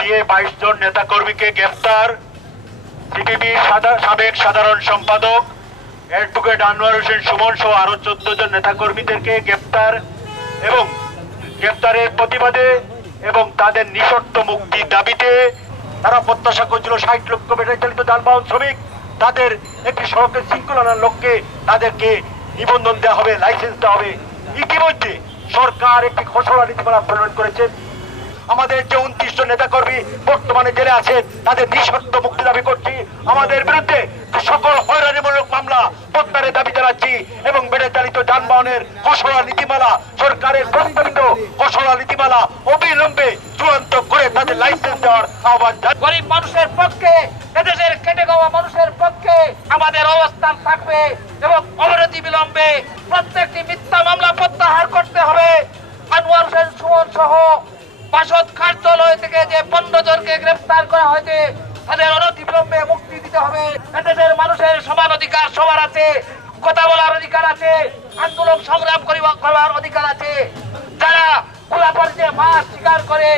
দিয়ে 22 জন নেতাকর্মীকে গ্রেফতার, সিপিবি সাবেক সাধারণ সম্পাদক অ্যাডভোকেট আনোয়ার হোসেন সুমন সহ আরো 14 জন নেতাকর্মীদেরকে গ্রেফতার এবং গ্রেফতারের প্রতিবাদে এবং তাদের নিঃশর্ত মুক্তির দাবিতে তারা প্রত্যাশা করছিল 60 লক্ষ ব্যাটারি চালিত যানবাহন শ্রমিক তাদের একটি সড়কের শৃঙ্খলার লক্ষ্যে তাদেরকে নিবন্ধন দেওয়া হবে, লাইসেন্স দেওয়া হবে। ইতিমধ্যে সরকার একটি খসড়া নীতিমালা প্রণয়ন করেছে। আমাদের যে 29 জন নেতাকর্মী বর্তমানে জেলে আছে তাদের নিঃশর্ত মুক্তি দাবি করছি। আমাদের বিরুদ্ধে সকল হয়রানিমূলক মামলা প্রত্যাহারের দাবি জানাচ্ছি এবং ব্যাটারি চালিত যানবাহনের খসড়া নীতিমালা, সরকারের প্রস্তাবিত খসড়া নীতিমালা অবিলম্বে চূড়ান্ত করে তাদের লাইসেন্স দেওয়ার আহ্বান জানাচ্ছি। গরিব মানুষের পক্ষে, এদেশের খেটে খাওয়া মানুষের পক্ষে আমাদের অবস্থান থাকবে এবং অবরতি বিলম্বে প্রত্যেকটি মিথ্যা মামলা প্রত্যাহার করতে হবে। আনোয়ার হোসেন সুমন সহ বাসদ কার্যালয় থেকে যে 15 জনকে গ্রেফতার করা হয়েছে তাদের অনতিবিলম্বে মুক্তি দিতে হবে। এদেশের মানুষের সমান অধিকার সবার আছে, কথা বলার অধিকার আছে, আন্দোলন সংগ্রাম করার অধিকার আছে। যারা খোলাপরিচে মাছ শিকার করে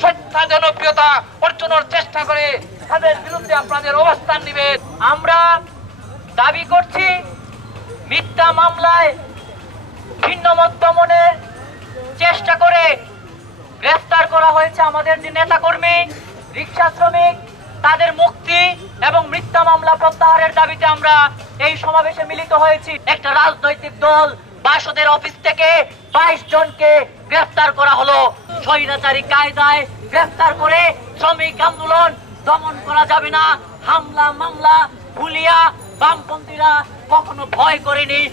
সত্তা জনপ্রিয়তা অর্জনের চেষ্টা করে তাদের বিরুদ্ধে আপনাদের অবস্থান নেবেন। আমরা দাবি করছি মিথ্যা মামলায় ভিন্ন মত দমনের চেষ্টা করে গ্রেফতার করা হয়েছে আমাদের যে নেতাকর্মী, রিক্সা শ্রমিক, তাদের মুক্তি এবং মিথ্যা মামলা প্রত্যাহারের দাবিতে আমরা এই সমাবেশে মিলিত হয়েছি। একটা রাজনৈতিক দল বাসদের অফিস থেকে 22 জনকে গ্রেফতার করা হলো। স্বৈরাচারী কায়দায় গ্রেফতার করে শ্রমিক আন্দোলন দমন করা যাবে না। হামলা মামলা ভুলিয়া বামপন্থীরা কখনো ভয় করেনি।